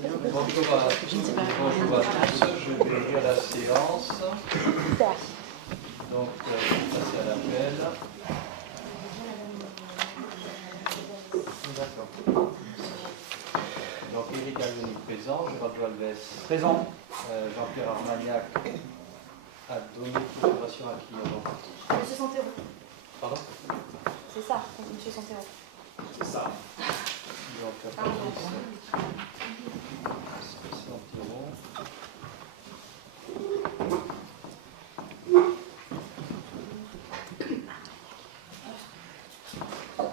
Bonjour à tous, je vais ouvrir la séance. Donc, je vais passer à l'appel. D'accord. Donc, Éric Alveni présent, Gérald Alves présent, Jean-Pierre Armagnac a donné procuration à qui alors? Monsieur Santero. Pardon? C'est ça, Monsieur Santero. C'est ça. Donc, à Patrice Santero.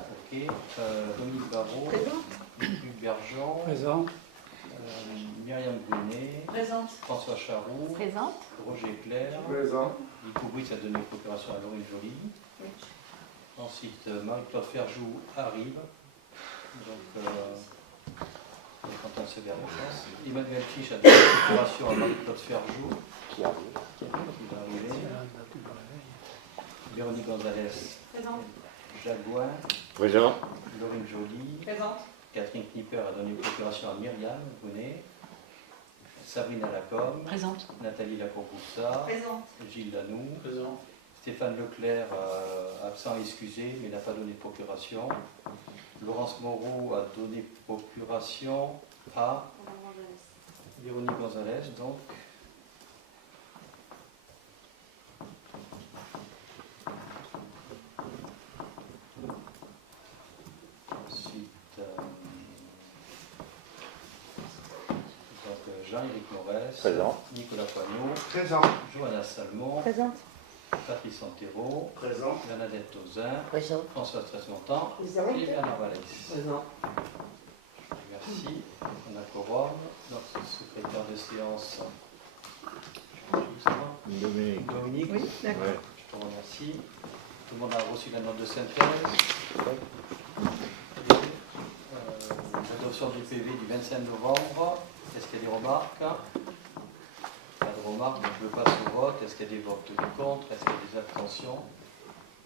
Ok. Dominique Barrault. Présent. Hugues Bergeon. Présent. Myriam Brunet. Présente. François Charroux. Présente. Roger Claire. Présent. Nico Brice a donné procuration à Laurine Joly. Oui. Ensuite, Marie-Claude Ferjou arrive. Donc, quand on se verra en France. Emmanuel Fiche a donné procuration à Marie-Claude Ferjou. Qui va arriver. Véronique Gonzalez. Présente. Jacques Gouin. Présent. Laurine Joly. Présente. Catherine Knipper a donné procuration à Myriam Brunet. Sabrina Lacombe. Présente. Nathalie Lacour-Boussard. Présente. Gilles Lanoux. Présent. Stéphane Leclerc, absent excusé, mais n'a pas donné procuration. Laurence Moreau a donné procuration à Véronique Gonzalez, donc. Ensuite, Jean-Éric Morès, Présent. Nicolas Poignot, Présent. Johanna Salmon, Présente. Patrice Santero, Présent. Bernadette Tauzin, Présent. François Stress-Montant Présente. et Anna Valès. Présent. Merci. On a quorum. Donc, secrétaire de séance. Dominique. Dominique. Oui, d'accord. Ouais. Je te remercie. Tout le monde a reçu la note de synthèse. L'adoption du PV du 25 novembre. Est-ce qu'il y a des remarques? Pas de remarques, donc je passe au vote. Est-ce qu'il y a des votes contre? Est-ce qu'il y a des abstentions?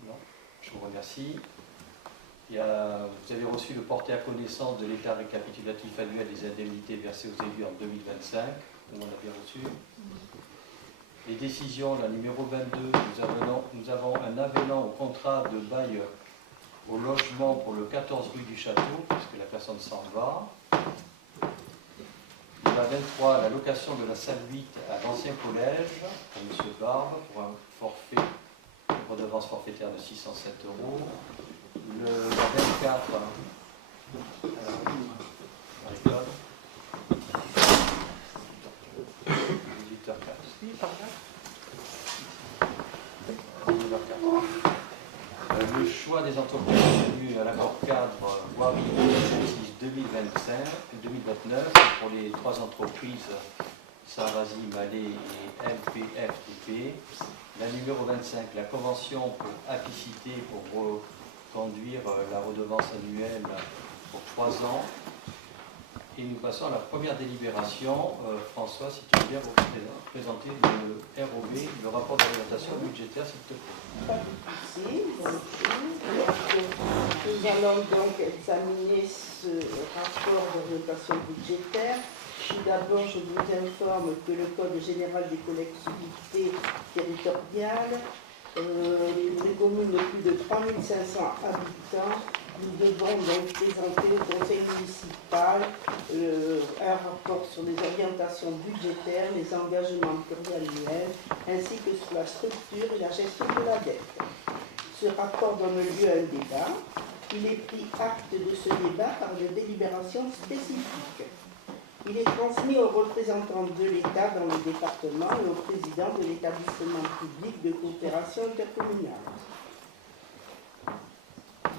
Non. Je vous remercie. Vous avez reçu le porté à connaissance de l'état récapitulatif annuel des indemnités versées aux élus en 2025. Tout le monde a bien reçu. Les décisions, la numéro 22, nous avons un avenant au contrat de bail au logement pour le 14 rue du Château, puisque la personne s'en va. La 23, la location de la salle 8 à l'ancien collège, pour M. Barbe, pour un forfait, une redevance forfaitaire de 607 €. La 24, Marie-Claude, 18h04. Oui, par là. 18h04. Le choix des entreprises tenues à l'accord cadre voirie 2025-2029 pour les trois entreprises Sarrazy, Mallet et LPFTP. La numéro 25, la convention pour apicité pour conduire la redevance annuelle pour 3 ans. Et nous passons à la première délibération. François, si tu veux bien présenter le ROB, le rapport d'orientation budgétaire, s'il te plaît. Merci. Nous allons donc examiner ce rapport d'orientation budgétaire. Tout d'abord, je vous informe que le Code général des collectivités territoriales, pour les communes de plus de 3500 habitants, nous devons donc présenter au conseil municipal un rapport sur les orientations budgétaires, les engagements pluriannuels, ainsi que sur la structure et la gestion de la dette. Ce rapport donne lieu à un débat. Il est pris acte de ce débat par des délibérations spécifiques. Il est transmis aux représentants de l'État dans le département et au président de l'établissement public de coopération intercommunale.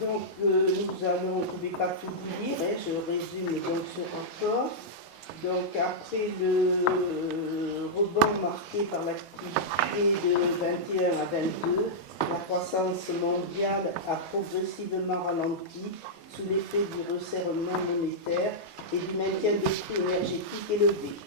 Donc, nous allons, je ne vais pas tout vous lire, je résume donc ce rapport. Donc, après le rebond marqué par l'activité de 21 à 22, la croissance mondiale a progressivement ralenti sous l'effet du resserrement monétaire et du maintien des prix énergétiques élevés.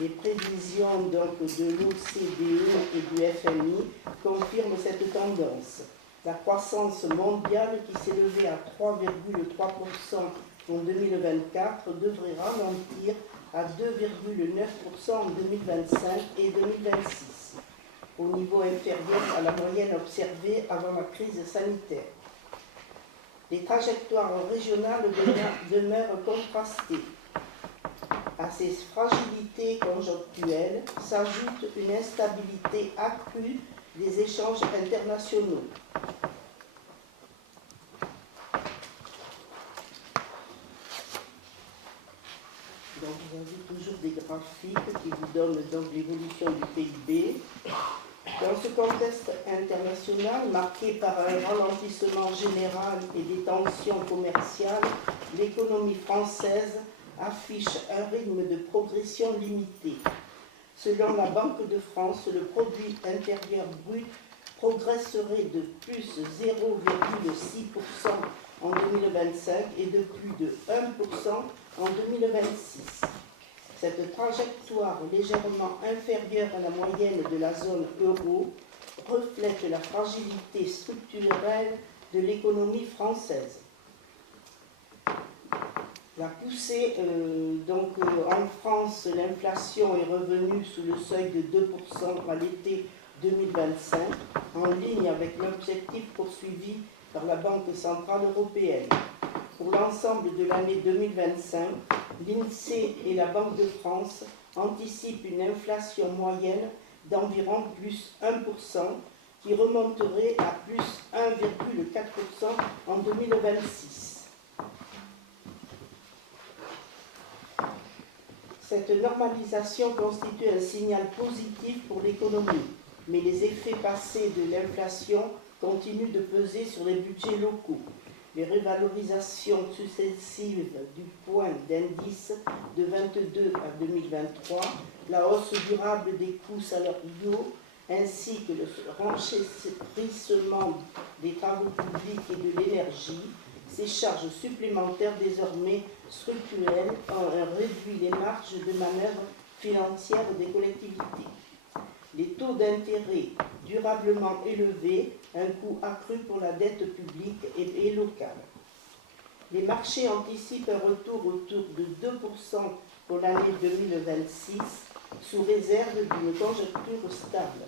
Les prévisions donc de l'OCDE et du FMI confirment cette tendance. La croissance mondiale, qui s'est levée à 3,3% en 2024, devrait ralentir à 2,9% en 2025 et 2026, au niveau inférieur à la moyenne observée avant la crise sanitaire. Les trajectoires régionales demeurent contrastées. À ces fragilités conjoncturelles s'ajoute une instabilité accrue des échanges internationaux. Donc vous avez toujours des graphiques qui vous donnent donc l'évolution du PIB. Dans ce contexte international marqué par un ralentissement général et des tensions commerciales, l'économie française affiche un rythme de progression limité. Selon la Banque de France, le produit intérieur brut progresserait de plus 0,6% en 2025 et de plus de 1% en 2026. Cette trajectoire légèrement inférieure à la moyenne de la zone euro reflète la fragilité structurelle de l'économie française. La poussée, en France, l'inflation est revenue sous le seuil de 2% à l'été 2025, en ligne avec l'objectif poursuivi par la Banque centrale européenne. Pour l'ensemble de l'année 2025, l'INSEE et la Banque de France anticipent une inflation moyenne d'environ plus 1%, qui remonterait à plus 1,4% en 2026. Cette normalisation constitue un signal positif pour l'économie, mais les effets passés de l'inflation continuent de peser sur les budgets locaux. Les revalorisations successives du point d'indice de 22 à 2023, la hausse durable des coûts salariaux, ainsi que le renchérissement des travaux publics et de l'énergie, ces charges supplémentaires désormais structurelles ont réduit les marges de manœuvre financières des collectivités. Les taux d'intérêt durablement élevés, un coût accru pour la dette publique et locale. Les marchés anticipent un retour autour de 2% pour l'année 2026, sous réserve d'une conjoncture stable.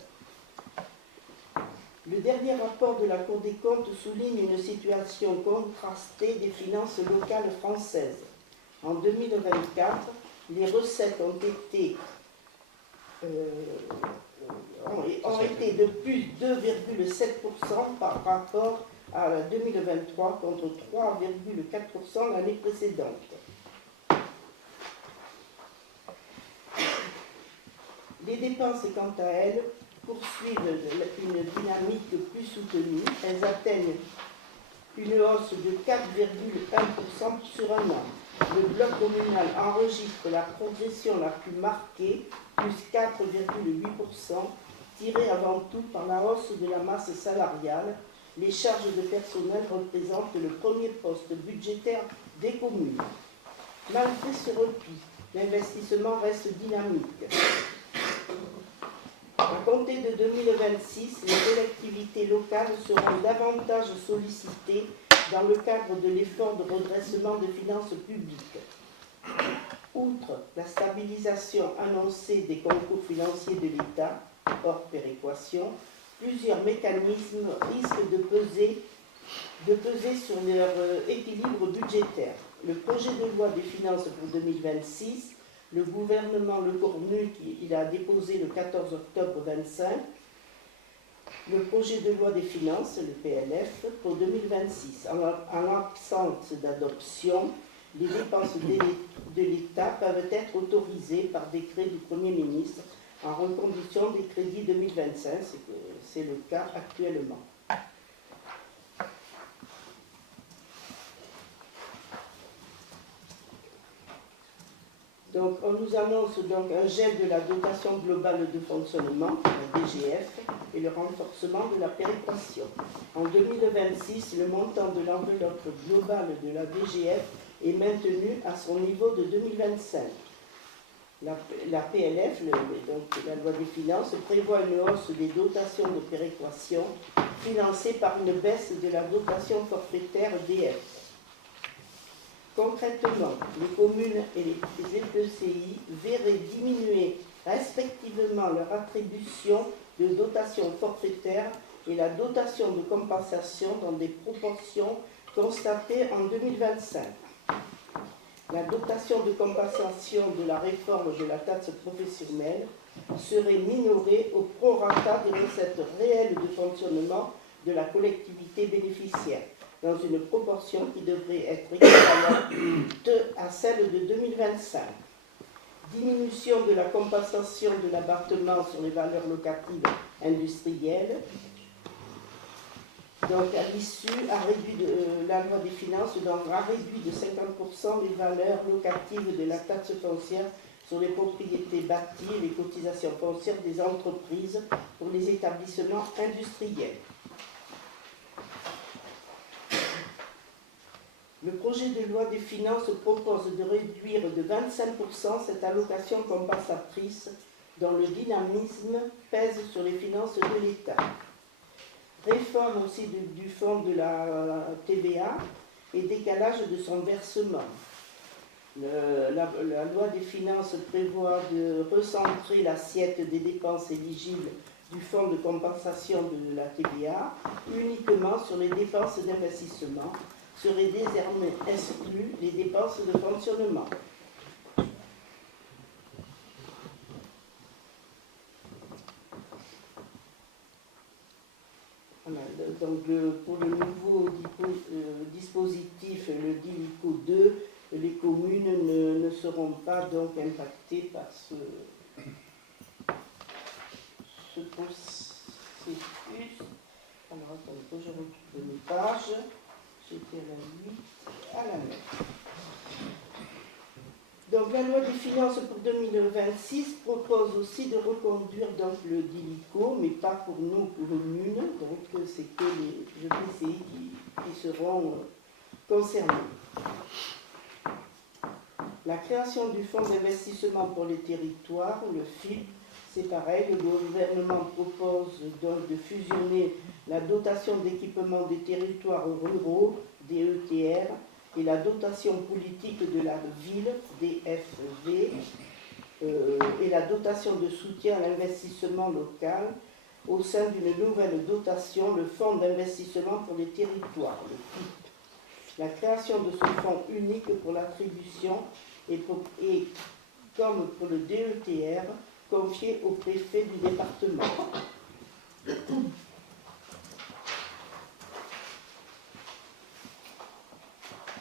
Le dernier rapport de la Cour des comptes souligne une situation contrastée des finances locales françaises. En 2024, les recettes ont été de plus 2,7% par rapport à 2023 contre 3,4% l'année précédente. Les dépenses, quant à elles, poursuivent une dynamique plus soutenue. Elles atteignent une hausse de 4,1% sur un an. Le bloc communal enregistre la progression la plus marquée, plus 4,8%, tirée avant tout par la hausse de la masse salariale. Les charges de personnel représentent le premier poste budgétaire des communes. Malgré ce repli, l'investissement reste dynamique. À compter de 2026, les collectivités locales seront davantage sollicitées dans le cadre de l'effort de redressement des finances publiques. Outre la stabilisation annoncée des concours financiers de l'État, hors péréquation, plusieurs mécanismes risquent de peser sur leur équilibre budgétaire. Le projet de loi des finances pour 2026, le gouvernement Le Cornu, il a déposé le 14 octobre 2025, le projet de loi des finances, le PLF, pour 2026. En absence d'adoption, les dépenses de l'État peuvent être autorisées par décret du Premier ministre en reconduction des crédits 2025, c'est le cas actuellement. Donc, on nous annonce donc un gel de la dotation globale de fonctionnement, la DGF, et le renforcement de la péréquation. En 2026, le montant de l'enveloppe globale de la DGF est maintenu à son niveau de 2025. La PLF, donc la loi des finances, prévoit une hausse des dotations de péréquation financée par une baisse de la dotation forfaitaire DF. Concrètement, les communes et les EPCI verraient diminuer respectivement leur attribution de dotation forfaitaire et la dotation de compensation dans des proportions constatées en 2025. La dotation de compensation de la réforme de la taxe professionnelle serait minorée au prorata des recettes réelles de fonctionnement de la collectivité bénéficiaire, dans une proportion qui devrait être équivalente à celle de 2025. Diminution de la compensation de l'abattement sur les valeurs locatives industrielles. Donc, à l'issue, la loi des finances a réduit de 50% les valeurs locatives de la taxe foncière sur les propriétés bâties et les cotisations foncières des entreprises pour les établissements industriels. Le projet de loi des finances propose de réduire de 25% cette allocation compensatrice dont le dynamisme pèse sur les finances de l'État. Réforme aussi du fonds de la TVA et décalage de son versement. La loi des finances prévoit de recentrer l'assiette des dépenses éligibles du fonds de compensation de la TVA uniquement sur les dépenses d'investissement. Seraient désormais exclues les dépenses de fonctionnement. Voilà, donc pour le nouveau dispositif, le DILICO 2, les communes ne seront pas donc impactées par ce processus. Alors attendez, que je retrouve mes pages. J'étais à la 8, à la 9. Donc la loi des finances pour 2026 propose aussi de reconduire donc le DILICO, mais pas pour nos communes, donc c'est que les EPCI qui seront concernés. La création du fonds d'investissement pour les territoires, le FIP, c'est pareil, le gouvernement propose donc de fusionner la dotation d'équipement des territoires ruraux, DETR, et la dotation politique de la ville, DFV, et la dotation de soutien à l'investissement local au sein d'une nouvelle dotation, le Fonds d'investissement pour les territoires, le FIP. La création de ce fonds unique pour l'attribution et comme pour le DETR, confié au préfet du département.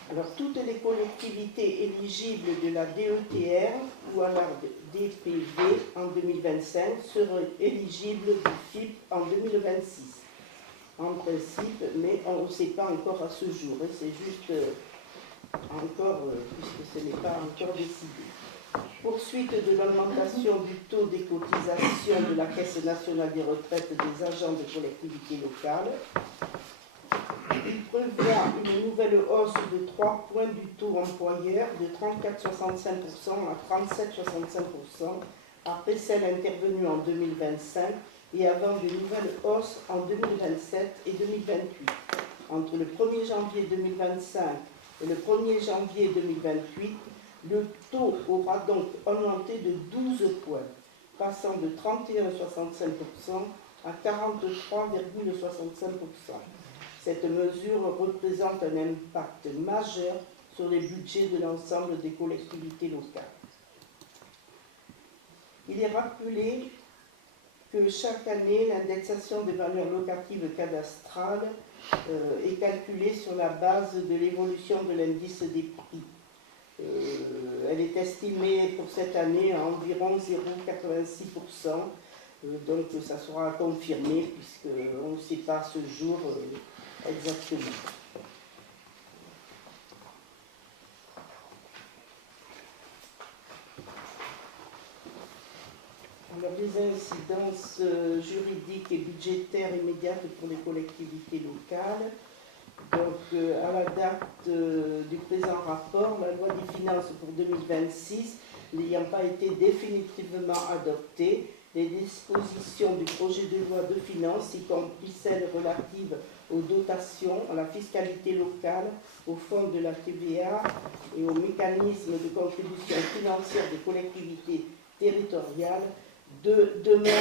Alors, toutes les collectivités éligibles de la DETR ou à la DPV en 2025 seront éligibles du FIP en 2026. En principe, mais on ne sait pas encore à ce jour. C'est juste encore, puisque ce n'est pas encore décidé. Poursuite de l'augmentation du taux des cotisations de la Caisse nationale des retraites des agents de collectivités locales. Il prévoit une nouvelle hausse de 3 points du taux employeur de 34,65% à 37,65% après celle intervenue en 2025 et avant de nouvelles hausses en 2027 et 2028. Entre le 1er janvier 2025 et le 1er janvier 2028, le taux aura donc augmenté de 12 points, passant de 31,65% à 43,65%. Cette mesure représente un impact majeur sur les budgets de l'ensemble des collectivités locales. Il est rappelé que chaque année, l'indexation des valeurs locatives cadastrales est calculée sur la base de l'évolution de l'indice des prix. Elle est estimée pour cette année à environ 0,86%. Donc ça sera confirmé puisqu'on ne sait pas à ce jour exactement. Alors les incidences juridiques et budgétaires immédiates pour les collectivités locales. Donc à la date du présent rapport, la loi des finances pour 2026 n'ayant pas été définitivement adoptée, les dispositions du projet de loi de finances, y compris celles relatives aux dotations, à la fiscalité locale, au fonds de la TVA et au mécanisme de contribution financière des collectivités territoriales, demeurent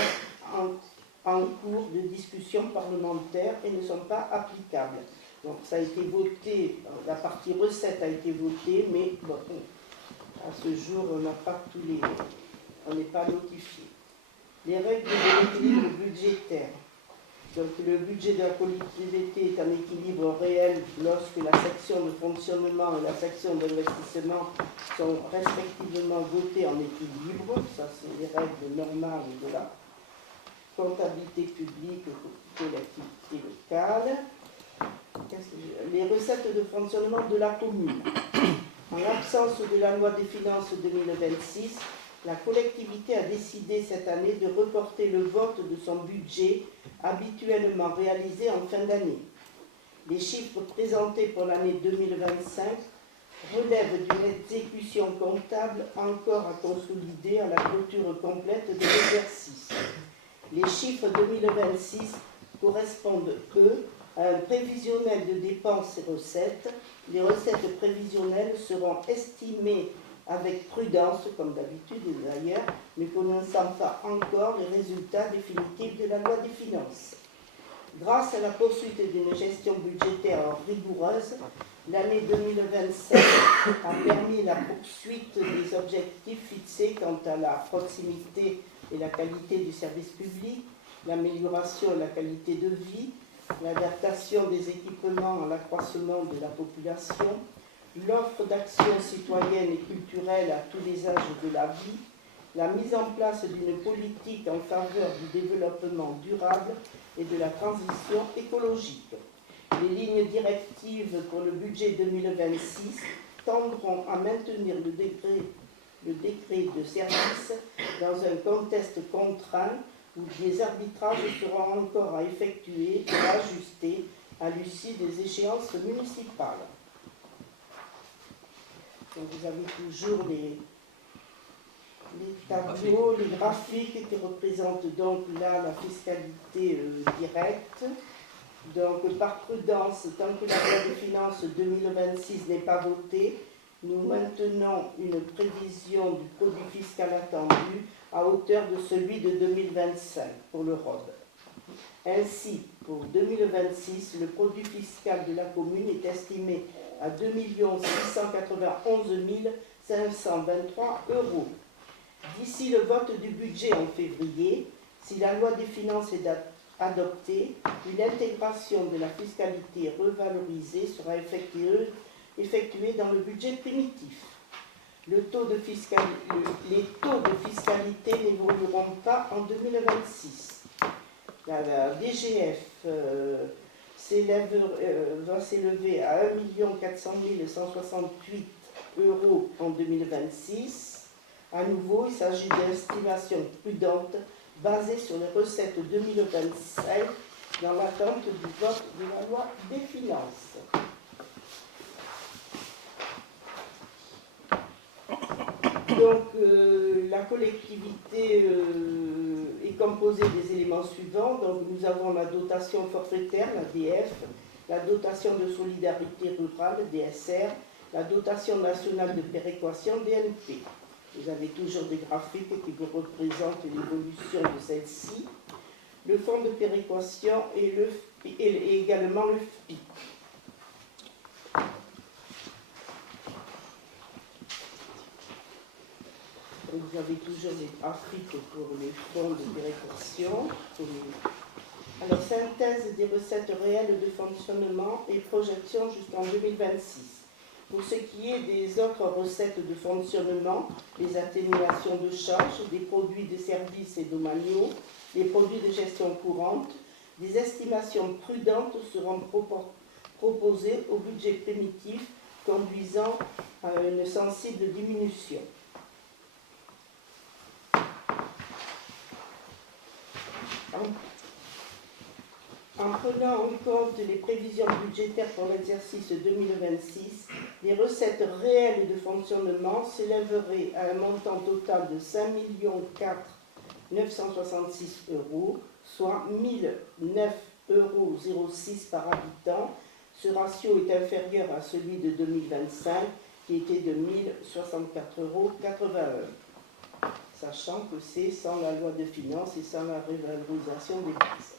en cours de discussion parlementaire et ne sont pas applicables. Donc ça a été voté, la partie recette a été votée, mais bon, à ce jour, on n'est pas notifié. Les règles de l'équilibre budgétaire. Donc le budget de la collectivité est en équilibre réel lorsque la section de fonctionnement et la section d'investissement sont respectivement votées en équilibre. Ça, c'est les règles normales de la comptabilité publique aux collectivités locales. Les recettes de fonctionnement de la commune. En l'absence de la loi des finances 2026, la collectivité a décidé cette année de reporter le vote de son budget habituellement réalisé en fin d'année. Les chiffres présentés pour l'année 2025 relèvent d'une exécution comptable encore à consolider à la clôture complète de l'exercice. Les chiffres 2026 correspondent, eux, à un prévisionnel de dépenses et recettes. Les recettes prévisionnelles seront estimées avec prudence, comme d'habitude d'ailleurs, ne connaissant pas encore les résultats définitifs de la loi des finances. Grâce à la poursuite d'une gestion budgétaire rigoureuse, l'année 2027 a permis la poursuite des objectifs fixés quant à la proximité et la qualité du service public, l'amélioration et la qualité de vie, l'adaptation des équipements à l'accroissement de la population, l'offre d'actions citoyennes et culturelles à tous les âges de la vie, la mise en place d'une politique en faveur du développement durable et de la transition écologique. Les lignes directives pour le budget 2026 tendront à maintenir le décret de service dans un contexte contraint où des arbitrages seront encore à effectuer et à ajuster à l'issue des échéances municipales. Donc vous avez toujours les tableaux, les graphiques qui représentent donc là la fiscalité directe. Donc par prudence, tant que la loi des finances 2026 n'est pas votée, nous maintenons une prévision du produit fiscal attendu à hauteur de celui de 2025 pour le ROD. Ainsi, pour 2026, le produit fiscal de la commune est estimé à 2 691 523 €. D'ici le vote du budget en février, si la loi des finances est adoptée, une intégration de la fiscalité revalorisée sera effectuée dans le budget primitif. Les taux de fiscalité n'évolueront pas en 2026. La DGF va s'élever à 1 400 168 € en 2026. À nouveau, il s'agit d'estimations prudentes basées sur les recettes 2025 dans l'attente du vote de la loi des finances. Donc, la collectivité est composée des éléments suivants. Donc, nous avons la dotation forfaitaire, la DF, la dotation de solidarité rurale, DSR, la dotation nationale de péréquation, DNP. Vous avez toujours des graphiques qui vous représentent l'évolution de celle-ci. Le fonds de péréquation et également le FPIC. Vous avez toujours des graphiques pour les fonds de péréquation. Alors, synthèse des recettes réelles de fonctionnement et projection jusqu'en 2026. Pour ce qui est des autres recettes de fonctionnement, les atténuations de charges, des produits de services et domaniaux, les produits de gestion courante, des estimations prudentes seront proposées au budget primitif, conduisant à une sensible diminution. En prenant en compte les prévisions budgétaires pour l'exercice 2026, les recettes réelles de fonctionnement s'élèveraient à un montant total de 5 400 966 €, soit 1009,06 € par habitant. Ce ratio est inférieur à celui de 2025 qui était de 1064,81 €, sachant que c'est sans la loi de finances et sans la révalorisation des bases.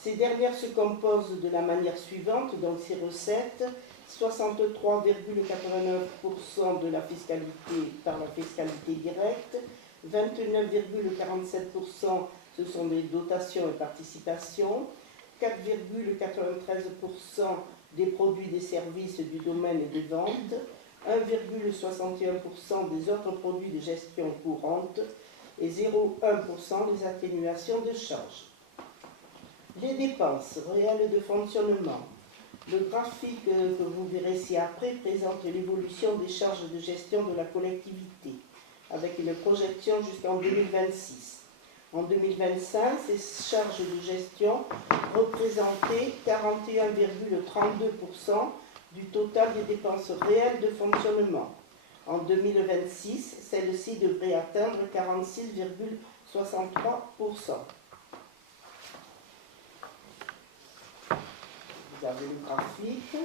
Ces dernières se composent de la manière suivante, donc ces recettes, 63,89% de la fiscalité par la fiscalité directe, 29,47% ce sont des dotations et participations, 4,93% des produits et des services du domaine et des ventes, 1,61% des autres produits de gestion courante et 0,1% des atténuations de charges. Les dépenses réelles de fonctionnement. Le graphique que vous verrez ci-après présente l'évolution des charges de gestion de la collectivité, avec une projection jusqu'en 2026. En 2025, ces charges de gestion représentaient 41,32% du total des dépenses réelles de fonctionnement. En 2026, celles-ci devraient atteindre 46,63%. Vous avez le graphique.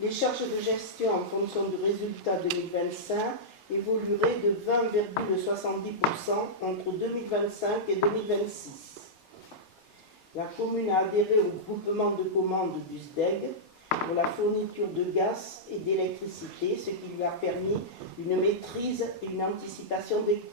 Les charges de gestion en fonction du résultat 2025 évolueraient de 20,70% entre 2025 et 2026. La commune a adhéré au groupement de commandes du SDEG pour la fourniture de gaz et d'électricité, ce qui lui a permis une maîtrise et une anticipation des coûts.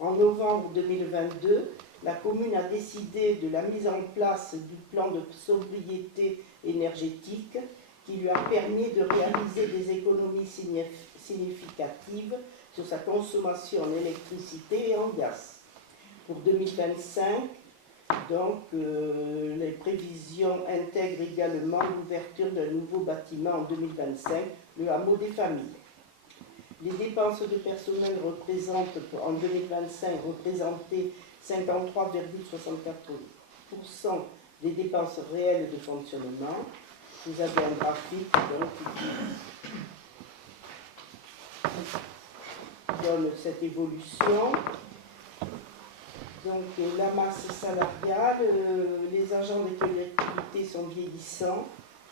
En novembre 2022, la commune a décidé de la mise en place du plan de sobriété énergétique qui lui a permis de réaliser des économies significatives sur sa consommation en électricité et en gaz. Pour 2025, donc, les prévisions intègrent également l'ouverture d'un nouveau bâtiment en 2025, le hameau des familles. Les dépenses de personnel représentent, en 2025, représentaient 53,64% des dépenses réelles de fonctionnement. Vous avez un graphique donc, qui donne cette évolution. Donc la masse salariale, les agents des collectivités sont vieillissants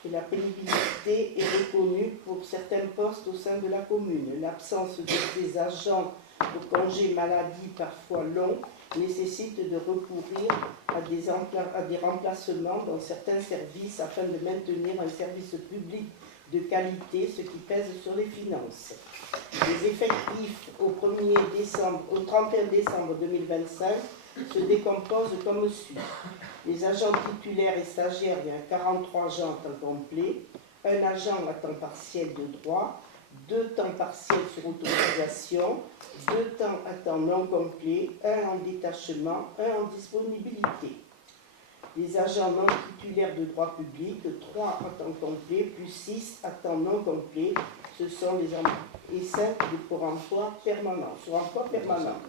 et la pénibilité est reconnue pour certains postes au sein de la commune. L'absence de ces agents au congé maladie parfois long nécessite de recourir à des remplacements dans certains services afin de maintenir un service public de qualité, ce qui pèse sur les finances. Les effectifs au 31 décembre 2025 se décomposent comme suit. Les agents titulaires et stagiaires, il y a 43 agents à temps complet, un agent à temps partiel de droit, 2 temps partiels sur autorisation, 2 temps à temps non complet, 1 en détachement, 1 en disponibilité. Les agents non titulaires de droit public, 3 à temps complet, plus 6 à temps non complet, ce sont les et 5 pour emploi permanent, sur emploi permanent.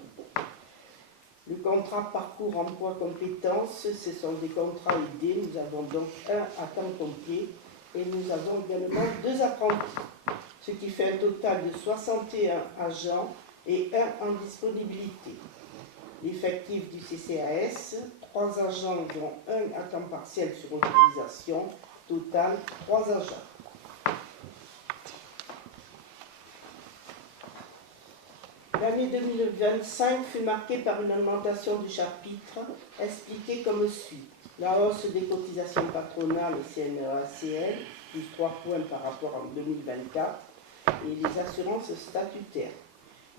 Le contrat parcours emploi compétences, ce sont des contrats aidés. Nous avons donc 1 à temps complet et nous avons également 2 apprentis, ce qui fait un total de 61 agents et 1 en disponibilité. L'effectif du CCAS, 3 agents dont 1 à temps partiel sur autorisation, total 3 agents. L'année 2025 fut marquée par une augmentation du chapitre expliquée comme suit. La hausse des cotisations patronales CNRACL, plus 3 points par rapport à 2024, et les assurances statutaires.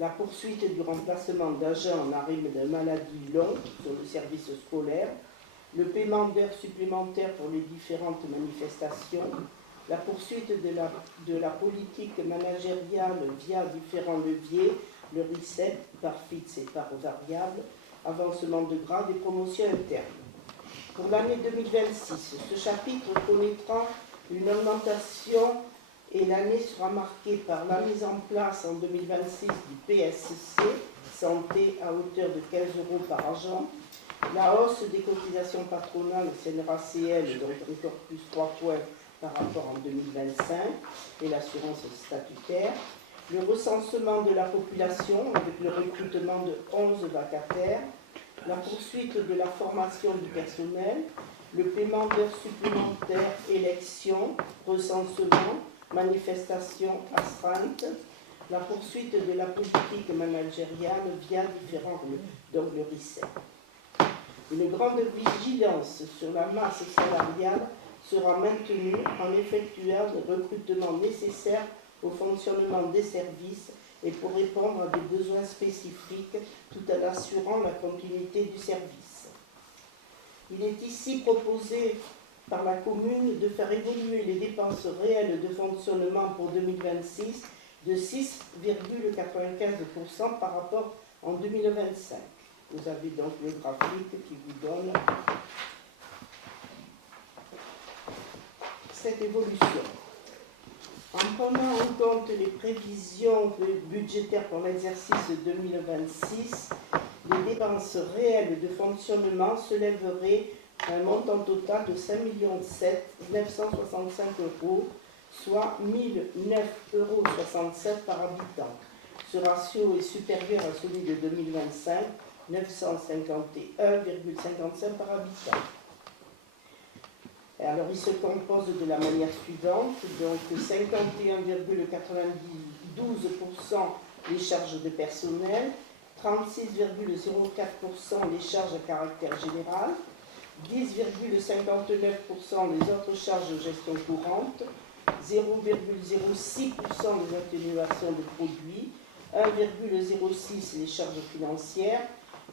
La poursuite du remplacement d'agents en arrêt de maladie longue sur le service scolaire, le paiement d'heures supplémentaires pour les différentes manifestations, la poursuite de la politique managériale via différents leviers, le RICEP par fixe et par variable, avancement de grade et promotion interne. Pour l'année 2026, ce chapitre connaîtra une augmentation et l'année sera marquée par la mise en place en 2026 du PSC, santé à hauteur de 15 € par agent, la hausse des cotisations patronales CNRACL, donc encore plus 3 points par rapport en 2025, et l'assurance statutaire, le recensement de la population avec le recrutement de 11 vacataires, la poursuite de la formation du personnel, le paiement d'heures supplémentaires, élections, recensement, manifestations, astreintes, la poursuite de la politique managériale via différents donc le RICER. Une grande vigilance sur la masse salariale sera maintenue en effectuant le recrutement nécessaire au fonctionnement des services et pour répondre à des besoins spécifiques tout en assurant la continuité du service. Il est ici proposé par la commune de faire évoluer les dépenses réelles de fonctionnement pour 2026 de 6,95% par rapport en 2025. Vous avez donc le graphique qui vous donne cette évolution. En prenant en compte les prévisions budgétaires pour l'exercice 2026, les dépenses réelles de fonctionnement s'élèveraient à un montant total de 5 965 €, soit 1 009,67 € par habitant. Ce ratio est supérieur à celui de 2025, 951,55 par habitant. Alors, il se compose de la manière suivante, donc 51,92% les charges de personnel, 36,04% les charges à caractère général, 10,59% les autres charges de gestion courante, 0,06% les atténuations de produits, 1,06% les charges financières,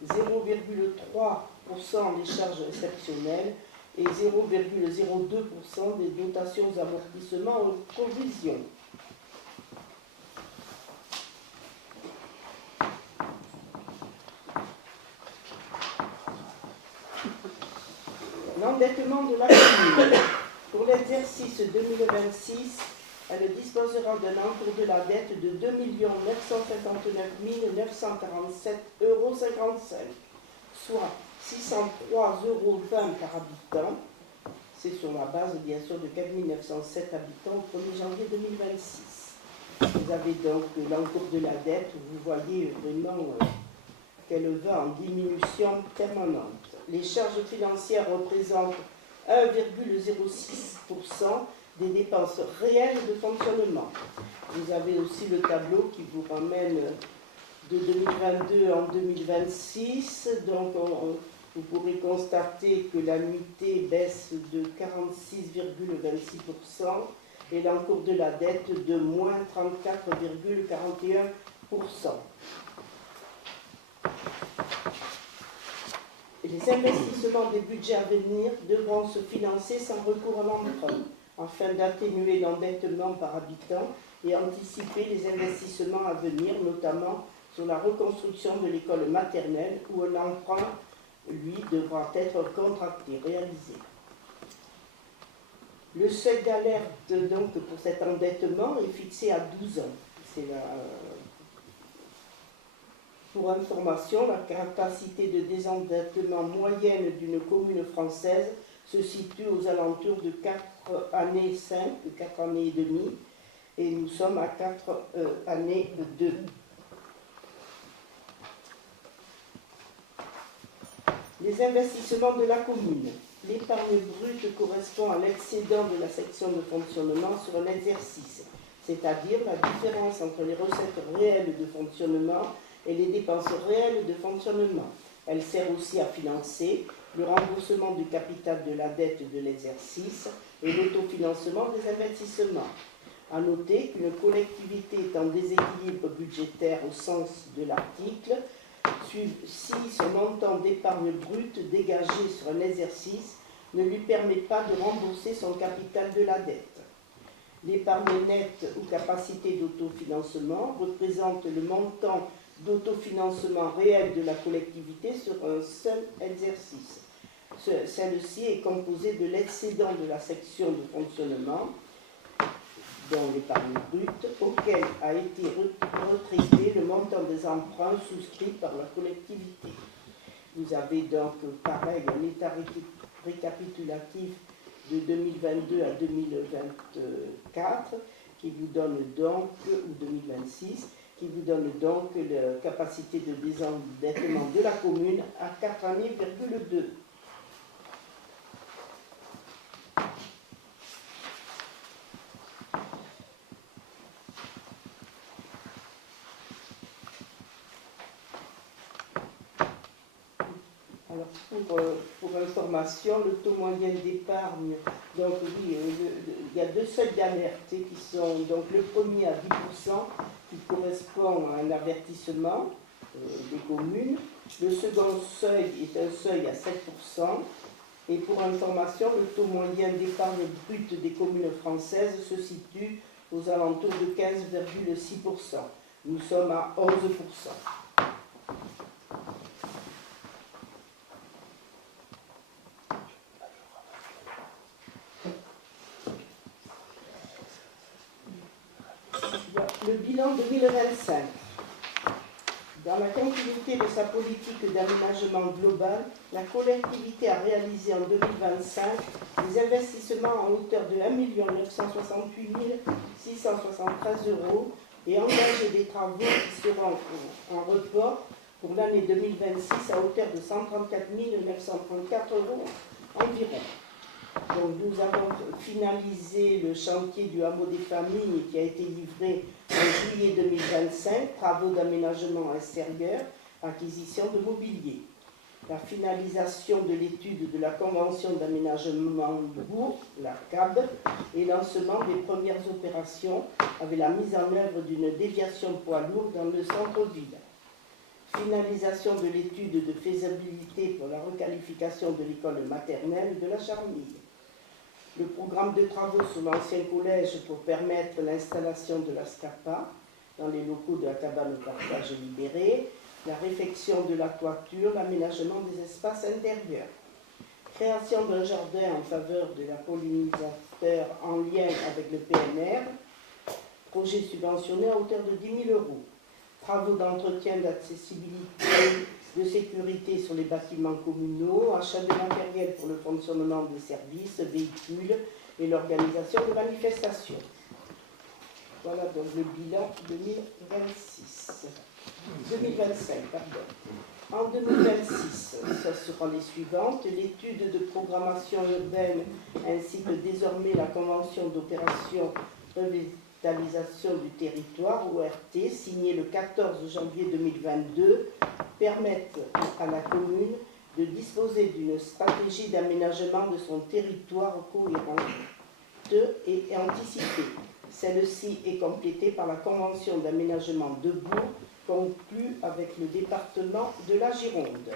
0,3% les charges exceptionnelles et 0,02% des dotations aux amortissements aux provisions. L'endettement de la commune. Pour l'exercice 2026, elle disposera d'un encours de la dette de 2 959 947,55 €, soit 603,20 € par habitant. C'est sur la base, bien sûr, de 4 907 habitants au 1er janvier 2026. Vous avez donc l'encours de la dette, vous voyez vraiment qu'elle va en diminution permanente. Les charges financières représentent 1,06% des dépenses réelles de fonctionnement. Vous avez aussi le tableau qui vous ramène de 2022 en 2026. Donc, vous pourrez constater que l'annuité baisse de 46,26% et l'encours de la dette de moins 34,41%. Les investissements des budgets à venir devront se financer sans recours à l'emprunt, afin d'atténuer l'endettement par habitant et anticiper les investissements à venir, notamment sur la reconstruction de l'école maternelle où un emprunt, lui, devra être contracté, réalisé. Le seuil d'alerte donc pour cet endettement est fixé à 12 ans. Pour information, la capacité de désendettement moyenne d'une commune française se situe aux alentours de 4 années 5, 4 années et demie, et nous sommes à 4 années 2. Les investissements de la commune. L'épargne brute correspond à l'excédent de la section de fonctionnement sur un exercice, c'est-à-dire la différence entre les recettes réelles de fonctionnement et les dépenses réelles de fonctionnement. Elle sert aussi à financer le remboursement du capital de la dette de l'exercice et l'autofinancement des investissements. À noter qu'une collectivité est en déséquilibre budgétaire au sens de l'article si son montant d'épargne brute dégagé sur un exercice ne lui permet pas de rembourser son capital de la dette. L'épargne nette ou capacité d'autofinancement représente le montant d'autofinancement réel de la collectivité sur un seul exercice. Celle-ci est composée de l'excédent de la section de fonctionnement, dont l'épargne brute, auquel a été retraité le montant des emprunts souscrits par la collectivité. Vous avez donc pareil un état récapitulatif de 2022 à 2024 qui qui vous donne donc, ou 2026, qui vous donne donc la capacité de désendettement de la commune à 4,2. Alors, pour information, le taux moyen d'épargne, donc oui, il y a deux seuils d'alerte qui sont, donc le premier à 10%, qui correspond à un avertissement des communes. Le second seuil est un seuil à 7%. Et pour information, le taux moyen d'épargne brute des communes françaises se situe aux alentours de 15,6%. Nous sommes à 11%. Le bilan 2025. Dans la continuité de sa politique d'aménagement global, la collectivité a réalisé en 2025 des investissements en hauteur de 1 968 673 € et engagé des travaux qui seront en report pour l'année 2026 à hauteur de 134 934 € environ. Donc, nous avons finalisé le chantier du hameau des familles qui a été livré en juillet 2025, travaux d'aménagement extérieur, acquisition de mobilier. La finalisation de l'étude de la convention d'aménagement de bourg, la CAB, et lancement des premières opérations avec la mise en œuvre d'une déviation poids lourd dans le centre-ville. Finalisation de l'étude de faisabilité pour la requalification de l'école maternelle de la Charmille. Le programme de travaux sur l'ancien collège pour permettre l'installation de la SCAPA dans les locaux de la cabane partage libérée, la réfection de la toiture, l'aménagement des espaces intérieurs. Création d'un jardin en faveur de la pollinisateur en lien avec le PNR, projet subventionné à hauteur de 10 000 €. Travaux d'entretien d'accessibilité, de sécurité sur les bâtiments communaux, achat de matériel pour le fonctionnement des services, véhicules et l'organisation de manifestations. Voilà donc le bilan 2025. En 2026, ce seront les suivantes. L'étude de programmation urbaine ainsi que désormais la convention d'opération revitalisation du territoire, ORT, signée le 14 janvier 2022, permettent à la commune de disposer d'une stratégie d'aménagement de son territoire cohérente et anticipée. Celle-ci est complétée par la convention d'aménagement de bourg conclue avec le département de la Gironde.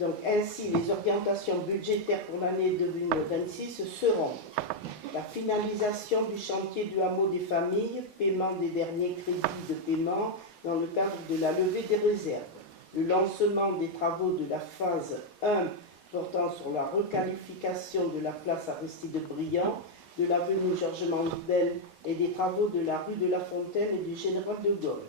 Donc ainsi, les orientations budgétaires pour l'année 2026 seront la finalisation du chantier du hameau des familles, paiement des derniers crédits de paiement dans le cadre de la levée des réserves, le lancement des travaux de la phase 1 portant sur la requalification de la place Aristide Briand, de l'avenue Georges Mandel et des travaux de la rue de la Fontaine et du Général de Gaulle.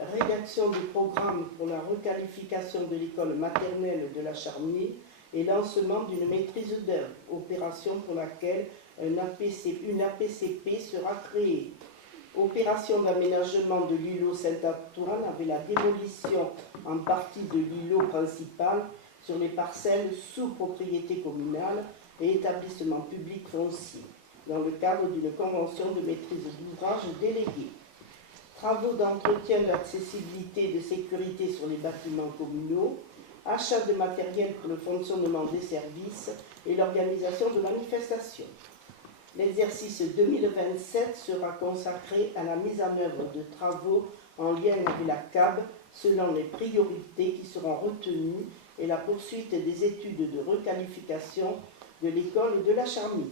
Rédaction du programme pour la requalification de l'école maternelle de la Charmille et lancement d'une maîtrise d'œuvre, opération pour laquelle une APCP sera créée. Opération d'aménagement de l'îlot Saint-Antoine avec la démolition en partie de l'îlot principal sur les parcelles sous propriété communale et établissement public foncier, dans le cadre d'une convention de maîtrise d'ouvrage déléguée. Travaux d'entretien d'accessibilité et de sécurité sur les bâtiments communaux, achat de matériel pour le fonctionnement des services et l'organisation de manifestations. L'exercice 2027 sera consacré à la mise en œuvre de travaux en lien avec la CAB selon les priorités qui seront retenues et la poursuite des études de requalification de l'école de la Charmille.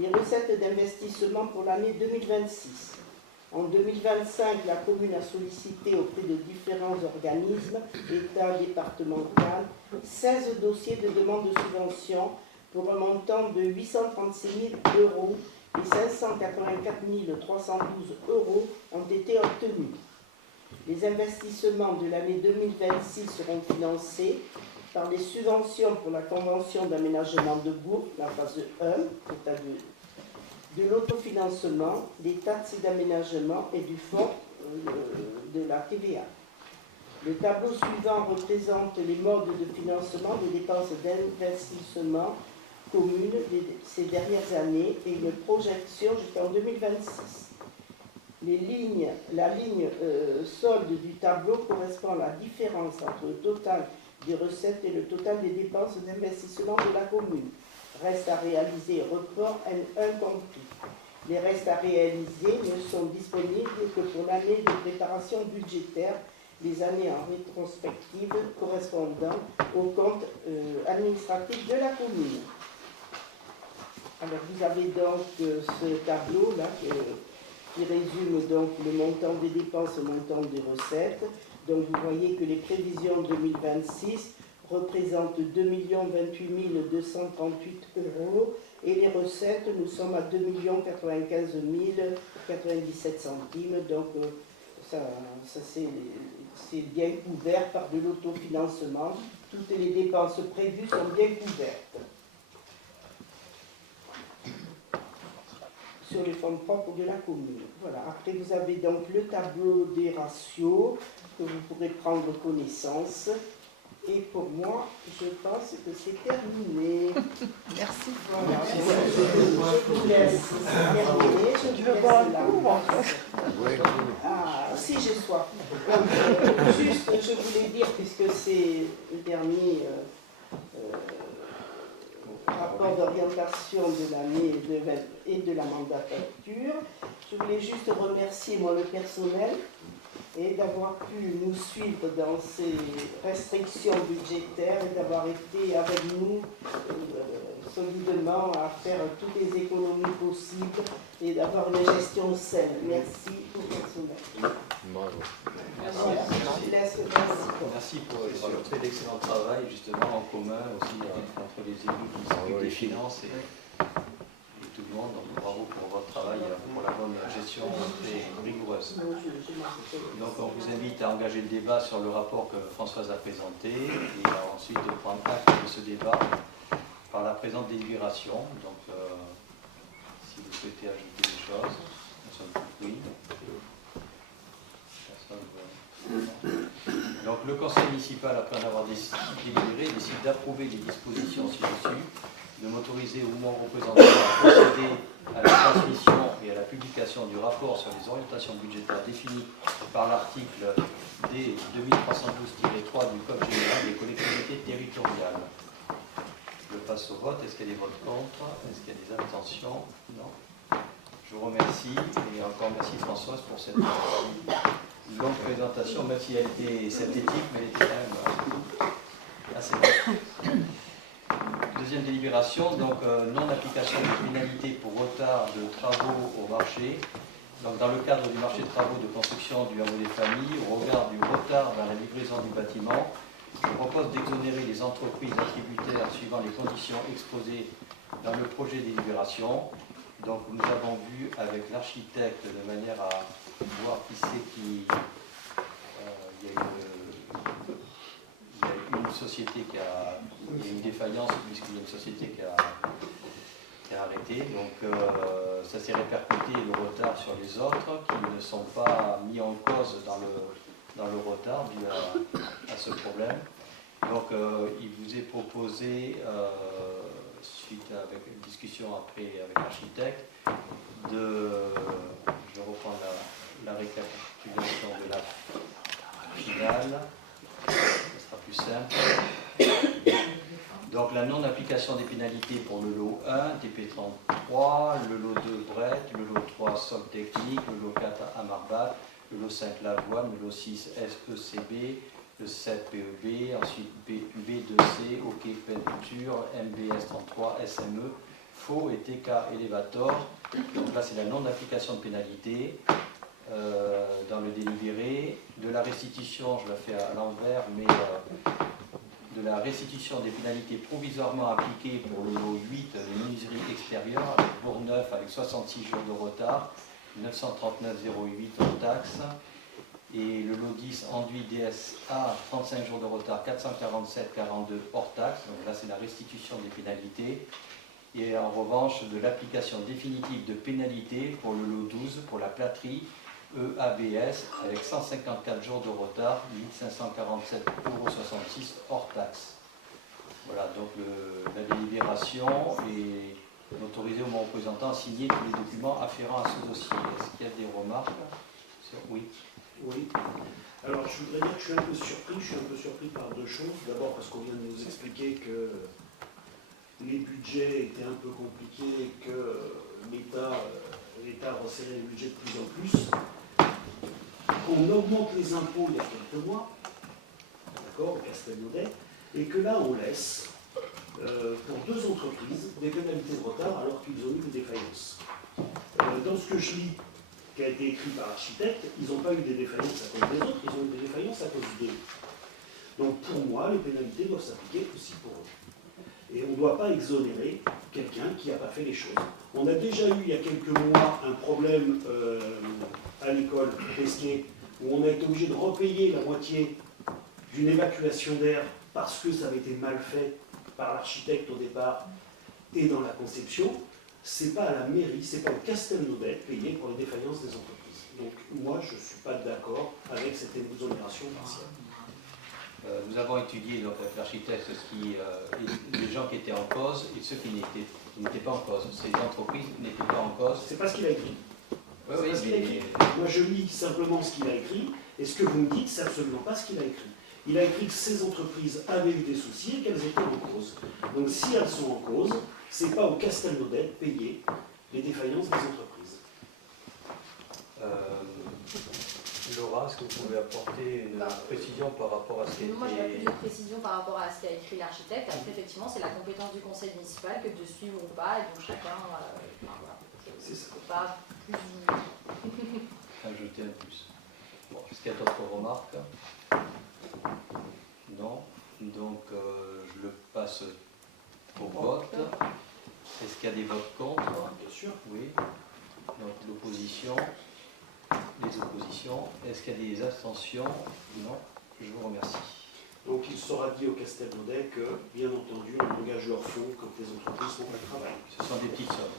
Les recettes d'investissement pour l'année 2026. En 2025, la commune a sollicité auprès de différents organismes, État, départemental, 16 dossiers de demande de subvention pour un montant de 836 000 € et 584 312 € ont été obtenus. Les investissements de l'année 2026 seront financés par les subventions pour la convention d'aménagement de Bourg, la phase 1, total de l'autofinancement, des taxes d'aménagement et du fonds de la TVA. Le tableau suivant représente les modes de financement des dépenses d'investissement communes ces dernières années et une projection jusqu'en 2026. La ligne solde du tableau correspond à la différence entre le total des recettes et le total des dépenses d'investissement de la commune. Reste à réaliser, report incompris. Les restes à réaliser ne sont disponibles que pour l'année de préparation budgétaire, les années en rétrospective correspondant au compte administratif de la commune. Alors vous avez donc ce tableau-là qui résume donc le montant des dépenses, le montant des recettes. Donc vous voyez que les prévisions 2026 représentent 2 028 238 € et les recettes, nous sommes à 2 95 097 centimes. Donc ça c'est bien couvert par de l'autofinancement. Toutes les dépenses prévues sont bien couvertes sur les fonds propres de la commune. Voilà. Après, vous avez donc le tableau des ratios que vous pourrez prendre connaissance. Et pour moi, je pense que c'est terminé. Merci. Voilà. Je vous laisse terminer. Je vous laisse là. Ah, si j'ai soif. Donc, juste, je voulais dire, puisque c'est le dernier rapport d'orientation de l'année et de la mandature, je voulais juste remercier moi le personnel et d'avoir pu nous suivre dans ces restrictions budgétaires et d'avoir été avec nous solidement à faire toutes les économies possibles et d'avoir une gestion saine. Merci au personnel. Merci pour fait d'excellent travail justement en commun aussi entre les élus qui s'occupent des finances et tout le monde. Donc bravo pour votre travail, pour la bonne gestion très rigoureuse. Donc on vous invite à engager le débat sur le rapport que Françoise a présenté et ensuite de prendre acte de ce débat par la présente délibération. Donc si vous souhaitez ajouter des choses, nous sommes tous oui. Donc le conseil municipal, après en avoir délibéré, décide d'approuver les dispositions ci-dessus, de m'autoriser au moment représentant à procéder à la transmission et à la publication du rapport sur les orientations budgétaires définies par l'article D 2312-3 du Code général des collectivités territoriales. Je passe au vote. Est-ce qu'il y a des votes contre? Est-ce qu'il y a des abstentions? Non. Je vous remercie et encore merci Françoise pour cette longue présentation, même si elle était synthétique, mais elle était quand même assez bonne. Deuxième délibération, donc non-application de pénalité pour retard de travaux au marché. Donc dans le cadre du marché de travaux de construction du hameau des familles, au regard du retard dans la livraison du bâtiment, je propose d'exonérer les entreprises attributaires suivant les conditions exposées dans le projet de délibération. Donc nous avons vu avec l'architecte de manière à voir qui c'est qui... il y a une société qui a... Il y a une défaillance puisqu'il y a une société qui a arrêté. Donc ça s'est répercuté le retard sur les autres qui ne sont pas mis en cause dans le retard dû à ce problème. Donc il vous est proposé, suite avec une discussion après avec l'architecte, je reprends la récapitulation de la finale, ce sera plus simple. Donc la non-application des pénalités pour le lot 1, TP33, le lot 2 Brett, le lot 3 sol technique, le lot 4 Amarbat, le lot 5 Lavoine, le lot 6 SECB, le 7 PEB, ensuite B2C, OK Peinture, MBS 33, SME, Faux et TK Elevator. Donc là c'est la non-application de pénalité dans le délibéré. De la restitution, je la fais à l'envers, mais de la restitution des pénalités provisoirement appliquées pour le lot 8, les menuiseries extérieures, avec Bourgneuf avec 66 jours de retard, 939,08 en taxes. Et le lot 10, enduit DSA, 35 jours de retard, 447,42 hors taxe. Donc là, c'est la restitution des pénalités. Et en revanche, de l'application définitive de pénalités pour le lot 12, pour la plâtrerie EABS, avec 154 jours de retard, 1547,66 € hors taxe. Voilà, donc la délibération est autorisée au moment représentant à signer tous les documents afférents à ce dossier. Est-ce qu'il y a des remarques? Oui. Oui. Alors, je voudrais dire que je suis un peu surpris. Je suis un peu surpris par deux choses. D'abord, parce qu'on vient de nous expliquer que les budgets étaient un peu compliqués et que l'État resserrait les budgets de plus en plus. Qu'on augmente les impôts il y a quelques mois, d'accord, au Castelnaudet, et que là, on laisse, pour deux entreprises, des pénalités de retard alors qu'ils ont eu des défaillances. Dans ce que je lis, qui a été écrit par l'architecte, ils n'ont pas eu des défaillances à cause des autres, ils ont eu des défaillances à cause d'eux. Donc pour moi, les pénalités doivent s'appliquer aussi pour eux. Et on ne doit pas exonérer quelqu'un qui n'a pas fait les choses. On a déjà eu il y a quelques mois un problème à l'école Pesquet, où on a été obligé de repayer la moitié d'une évacuation d'air parce que ça avait été mal fait par l'architecte au départ et dans la conception. C'est pas à la mairie, c'est pas au Castelnaudet de payer pour les défaillances des entreprises. Donc moi, je ne suis pas d'accord avec cette exonération partielle. Nous avons étudié donc, avec l'architecte les gens qui étaient en cause et ceux qui n'étaient pas en cause. Ces entreprises n'étaient pas en cause. C'est pas ce qu'il a écrit. Oui, C'est pas ce qu'il a écrit. Moi, je lis simplement ce qu'il a écrit, et ce que vous me dites, c'est absolument pas ce qu'il a écrit. Il a écrit que ces entreprises avaient eu des soucis et qu'elles étaient en cause. Donc si elles sont en cause, c'est pas au Castelnaudet de payer les défaillances des entreprises. Laura, est-ce que vous pouvez apporter une précision par rapport à ce qui a été... Moi, j'ai pas plus de précision par rapport à ce qu'a écrit l'architecte. Après, effectivement, c'est la compétence du conseil municipal que de suivre ou pas, et donc chacun... voilà. C'est ça. Pas plus... Ajouter un plus. Bon, est-ce qu'il y a d'autres remarques? Non. Donc, je le passe au vote. Est-ce qu'il y a des votes contre? Bien sûr. Oui. Donc, l'opposition. Les oppositions. Est-ce qu'il y a des abstentions? Non. Je vous remercie. Donc il sera dit au Castelnaudet que, bien entendu, on engage leur fonds quand les entreprises font pas le travail. Ce sont des petites sommes.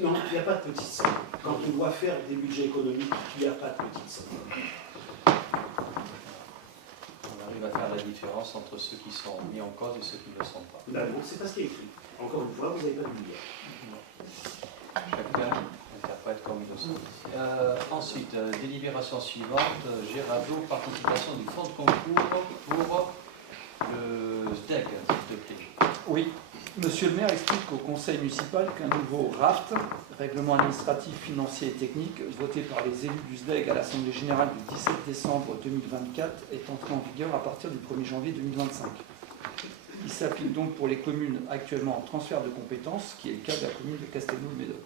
Non, il n'y a pas de petites sommes. Quand on doit faire des budgets économiques, il n'y a pas de petites sommes. On arrive à faire la différence entre ceux qui sont mis en cause et ceux qui ne le sont pas. Là, non, c'est pas ce qui est écrit. Encore une fois, vous n'avez pas de lumière. Chacun interprète comme il le sent. Ensuite, délibération suivante, Gérardo, participation du fonds de concours pour le SDEG, s'il te plaît. Oui, monsieur le maire explique au conseil municipal qu'un nouveau RAFT, règlement administratif, financier et technique, voté par les élus du SDEG à l'Assemblée générale du 17 décembre 2024, est entré en vigueur à partir du 1er janvier 2025. Il s'applique donc pour les communes actuellement en transfert de compétences, qui est le cas de la commune de Castelnau-le-Médoc.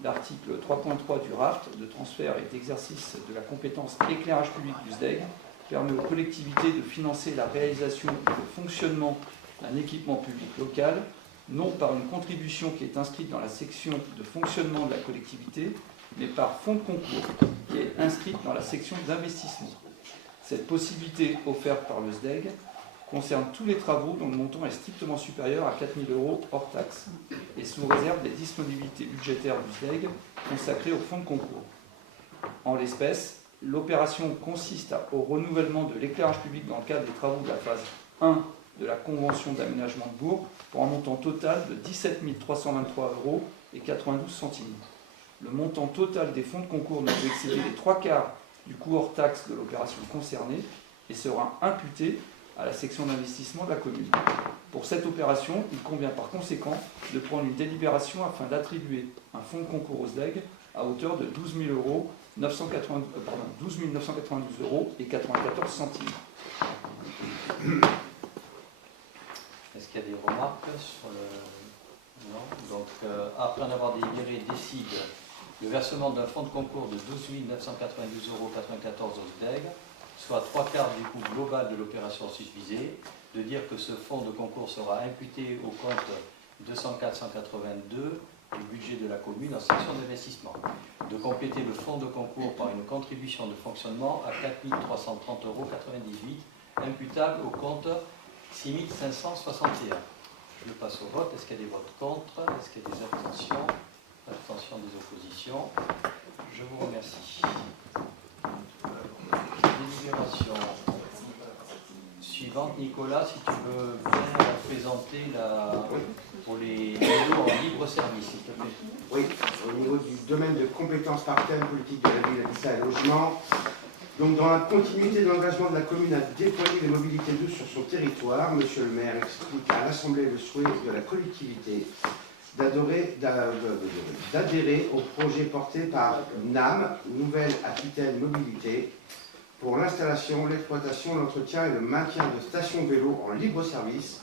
L'article 3.3 du RAFT de transfert et d'exercice de la compétence éclairage public du SDEG permet aux collectivités de financer la réalisation et le fonctionnement d'un équipement public local, non par une contribution qui est inscrite dans la section de fonctionnement de la collectivité, mais par fonds de concours qui est inscrite dans la section d'investissement. Cette possibilité offerte par le SDEG concerne tous les travaux dont le montant est strictement supérieur à 4 000 € hors taxe et sous réserve des disponibilités budgétaires du SDEG consacrées au fonds de concours. En l'espèce, l'opération consiste au renouvellement de l'éclairage public dans le cadre des travaux de la phase 1 de la convention d'aménagement de Bourg pour un montant total de 17 323 € et 92 centimes. Le montant total des fonds de concours ne peut excéder les 3/4 du coût hors taxe de l'opération concernée et sera imputé à la section d'investissement de la commune. Pour cette opération, il convient par conséquent de prendre une délibération afin d'attribuer un fonds de concours au SDEG à hauteur de 12 992 € et 94 centimes. Est-ce qu'il y a des remarques sur le... Non. Donc, après en avoir délibéré, décide le versement d'un fonds de concours de 12 992 € 94 au SDEG, soit 3/4 du coût global de l'opération susvisée, de dire que ce fonds de concours sera imputé au compte 204 182 du budget de la commune en section d'investissement, de compléter le fonds de concours par une contribution de fonctionnement à 4 330,98 € imputable au compte 6 561. Je le passe au vote. Est-ce qu'il y a des votes contre? Est-ce qu'il y a des abstentions? Abstention, des oppositions. Je vous remercie. Délibération suivante. Nicolas, si tu veux bien présenter pour les vélos en libre service, s'il te plaît. Oui, au niveau du domaine de compétences par thème, politique de la ville, habitat et logement. Donc, dans la continuité de l'engagement de la commune à déployer les mobilités douces sur son territoire, Monsieur le maire explique à l'Assemblée le souhait de la collectivité d'adhérer au projet porté par NAM, Nouvelle-Aquitaine Mobilité, pour l'installation, l'exploitation, l'entretien et le maintien de stations vélo en libre service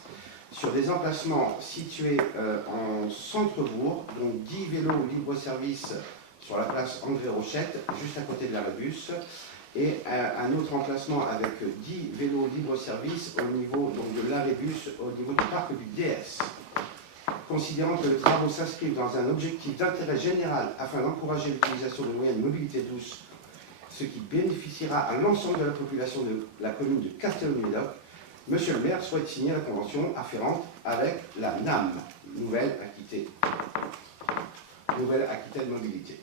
sur des emplacements situés en centre-bourg, donc 10 vélos libre-service sur la place André Rochette, juste à côté de la Rébus, et un autre emplacement avec 10 vélos libre-service au niveau donc, de la Rébus, au niveau du parc du DS. Considérant que les travaux s'inscrivent dans un objectif d'intérêt général afin d'encourager l'utilisation de moyens de mobilité douce, ce qui bénéficiera à l'ensemble de la population de la commune de Castelnau-Médoc, Monsieur le maire souhaite signer la convention afférente avec la NAM, Nouvelle-Aquitaine Mobilité.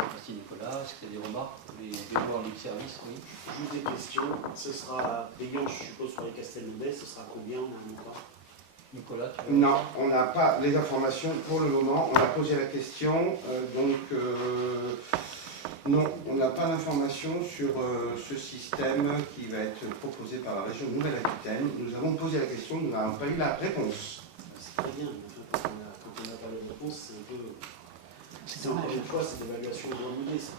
Merci Nicolas. Est-ce qu'il y a des remarques pour les vélos en libre service? Oui. Juste des questions. Ce sera payant, je suppose, pour les Castelnaudais. Ce sera combien en un montant? Nicolas, tu veux... Non, on n'a pas les informations pour le moment. On a posé la question, non, on n'a pas d'informations sur ce système qui va être proposé par la région de Nouvelle-Aquitaine. Nous avons posé la question, nous n'avons pas eu la réponse. C'est très bien, mais enfin, quand on n'a pas les réponses, c'est un peu... C'est encore une fois, c'est l'évaluation de l'ennui, ça.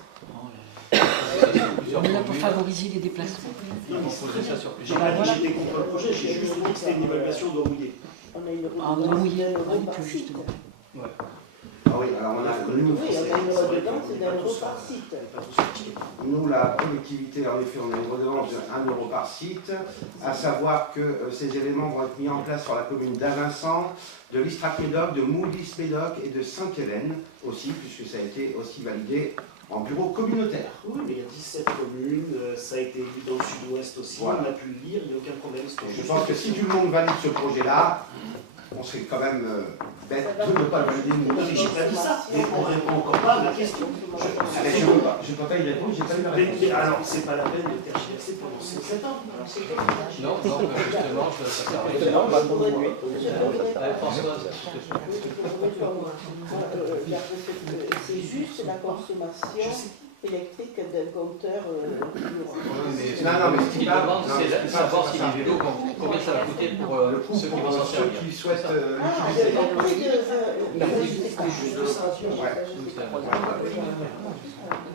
Plusieurs On est là pour communes. favoriser les déplacements. Ils vont poser ça sur J'ai plusieurs pas dit que communes. j'étais contre le projet, j'ai juste dit que c'était une évaluation de mouillé. On a une Ah, on a mouillé, redevance on a eu d'un plus, euro par justement. site. Ouais. Ah oui, alors on a, nous, Oui, on a une redevance d'un euro par site. Pas tous sortis. nous, la collectivité, en effet, on a une redevance de 1 € par site, à savoir que ces éléments vont être mis en place sur la commune d'Avincent, de l'Istrac-Médoc, de Moudis-Médoc et de Sainte-Hélène aussi, puisque ça a été aussi validé en bureau communautaire. Oui, mais il y a 17 communes, ça a été lu dans le sud-ouest aussi, Voilà. on a pu le lire, il n'y a aucun problème. Je pense que si tout le monde valide ce projet-là, on serait quand même bête de ne pas le valider nous. Non, mais j'ai pas dit ça, mais on ne répond encore pas à ma question. Allez, je ne peux pas y répondre, j'ai pas eu la réponse. Mais alors, c'est pas la peine de tergiverser pendant 7 ans. Alors, c'est comme ça. Non, justement, ça sert à rien. Allez, Françoise, C'est juste la consommation électrique d'un compteur. Non, mais ce qu'il demande, c'est de savoir si les vélos, combien ça va coûter pour Le coût ceux qui vont pour s'en ceux servir. qui souhaitent Ah, l'utiliser. le prix de. C'était juste de ça.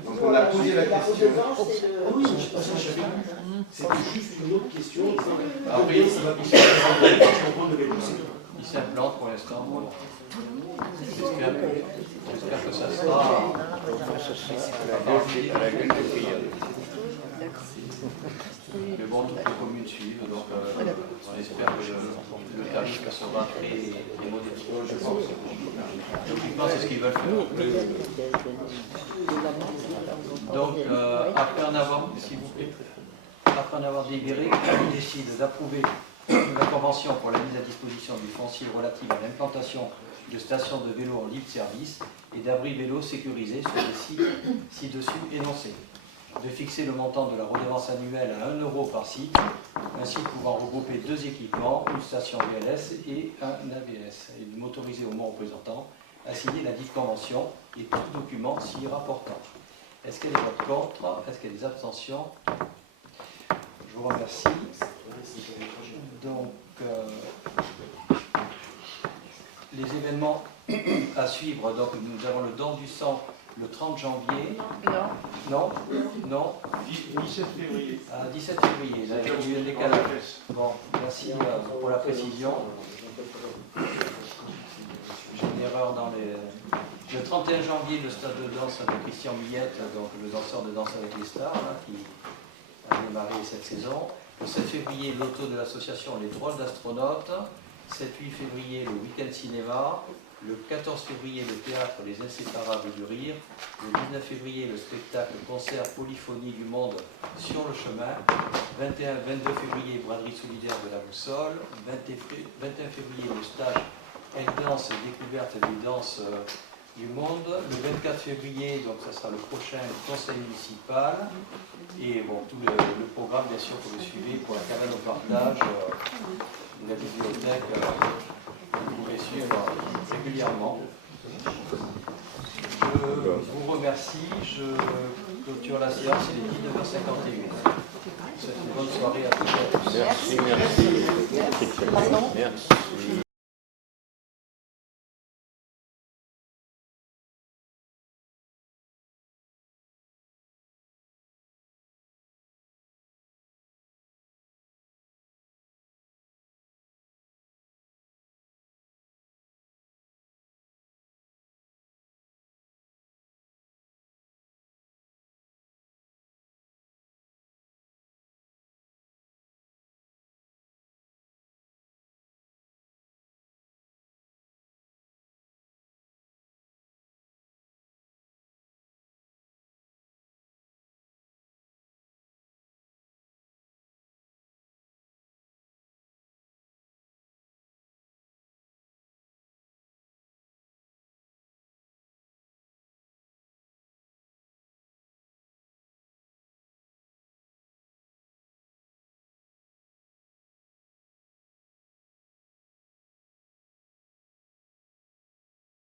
Donc on a posé la question. Ah oui, j'avais lu. C'était juste une autre question. Après, Combien ça va coûter pour prendre le vélo, c'est tout. il s'implante pour l'instant. J'espère que ça sera. Mais bon, toutes les communes suivent, donc on espère que le tarif sera très modéré. Je pense. Logiquement, c'est ce qu'ils veulent faire. Donc, après en avoir, s'il vous plaît, après en avoir délibéré, on décide d'approuver la convention pour la mise à disposition du foncier relative à l'implantation de stations de vélo en libre service et d'abris vélos sécurisés sur les sites ci-dessus énoncés, de fixer le montant de la redevance annuelle à 1 € par site, un site pouvant regrouper 2 équipements, une station VLS et un AVS, et de m'autoriser au mon représentant à signer la dite convention et tout document s'y rapportant. Est-ce qu'il y a des votes contre? Est-ce qu'il y a des abstentions? Je vous remercie. Donc, les événements à suivre, donc nous avons le don du sang le 30 janvier. Non. Non. 17 février. 17 février, là, il y a eu un décalage. Bon, merci pour la précision. J'ai une erreur dans les... Le 31 janvier, le stade de danse avec Christian Millette, donc le danseur de danse avec les stars, là, qui a démarré cette saison. Le 7 février, l'auto de l'association Les Drôles d'Astronautes. 7-8 février, le week-end cinéma. Le 14 février, le théâtre Les Inséparables du Rire. Le 19 février, le spectacle concert Polyphonie du Monde sur le chemin. 21-22 février, braderie solidaire de la Boussole. 21 février, le stage Elle danse découverte des danses du monde. Le 24 février, donc ça sera le prochain conseil municipal. Et bon, tout le programme, bien sûr, que vous suivez pour la cabane au partage, la bibliothèque, vous pouvez suivre régulièrement. Je vous remercie. Je clôture la séance, il est 19h51. C'est une bonne soirée à tous. Merci.